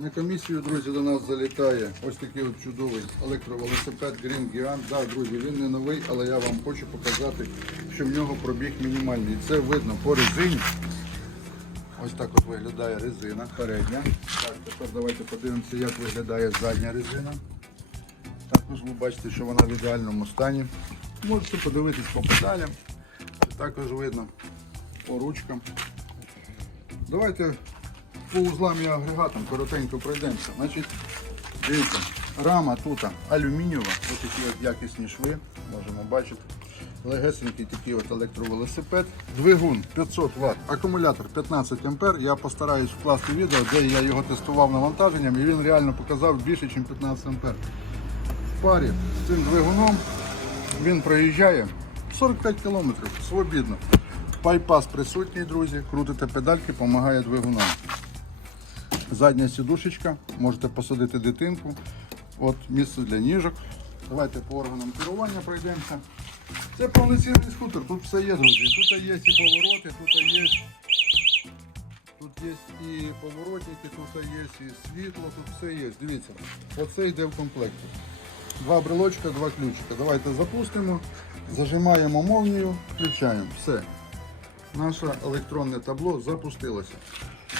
на комісію, друзі, до нас залітає ось такий от чудовий електровелосипед Green Giant. Да, друзі, він не новий, але я вам хочу показати, що в нього пробіг мінімальний. Це видно по резині. Ось так от виглядає резина передня. Так, тепер давайте подивимося, як виглядає задня резина. Також ви бачите, що вона в ідеальному стані. Можете подивитись по педалям. Також видно по ручкам. Давайте по узлам і агрегатам коротенько пройдемося. Значить, дивіться, рама тут алюмінієва, ось такі от якісні шви, можемо бачити. Легесенький такий от електровелосипед. Двигун 500 Вт, акумулятор 15 А. Я постараюсь вкласти відео, де я його тестував навантаженням і він реально показав більше, ніж 15 А. В парі з цим двигуном він проїжджає 45 км свобідно. Пайпас присутній, друзі. Крутите педальки, допомагає двигунам. Задня сідушечка, можете посадити дитинку. От місце для ніжок. Давайте по органам керування пройдемося. Це повноцінний скутер, тут все є, друзі. Тут є і повороти, тут є. Тут є і поворотники, тут є і світло, тут все є. Дивіться, оце йде в комплекті. Два брелочка, два ключика. Давайте запустимо, зажимаємо молнію, включаємо. Все. Наше електронне табло запустилося.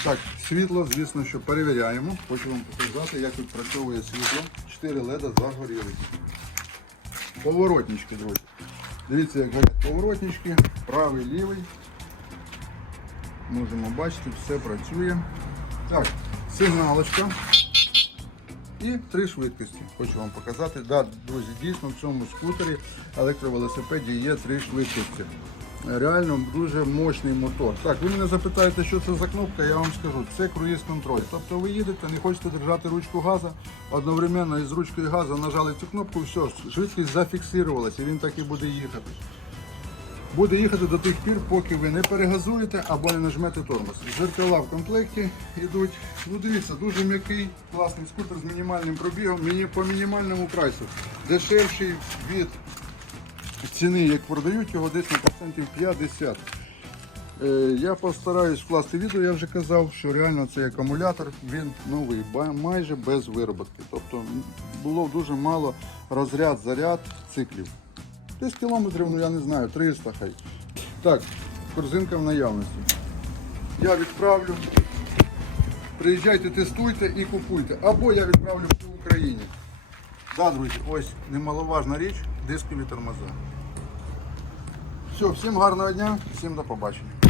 Так, світло, звісно, що перевіряємо. Хочу вам показати, як тут працьовує світло. 4 леда загорілись. Поворотнички, друзі. Дивіться, як горять поворотнички, правий, лівий. Можемо бачити, все працює. Так, сигналочка. І три швидкості. Хочу вам показати. Да, друзі, дійсно в цьому скутері електровелосипеді є три швидкості. Реально дуже мощний мотор. Так, ви мене запитаєте, що це за кнопка, я вам скажу, це круїз контроль. Тобто ви їдете, не хочете держати ручку газу, одновременно із ручкою газу нажали цю кнопку, все, швидкість зафіксувалася, і він так і буде їхати. Буде їхати до тих пір, поки ви не перегазуєте або не нажмете тормоз. Зеркала в комплекті йдуть. Ну дивіться, дуже м'який, класний скутер з мінімальним пробігом, по мінімальному прайсу. Дешевший від ціни, як продають його десь на процентів 50. Е, Я постараюсь вкласти відео, я вже казав, що реально цей акумулятор він новий, майже без вироботки. Тобто було дуже мало розряд-заряд циклів. Десь кілометрів, ну я не знаю, 300 хай. Так, корзинка в наявності. Я відправлю. Приїжджайте, тестуйте і купуйте. Або я відправлю по Україні. Да, друзі, ось немаловажна річ, дискові тормоза. Все, всім гарного дня, всім до побачення.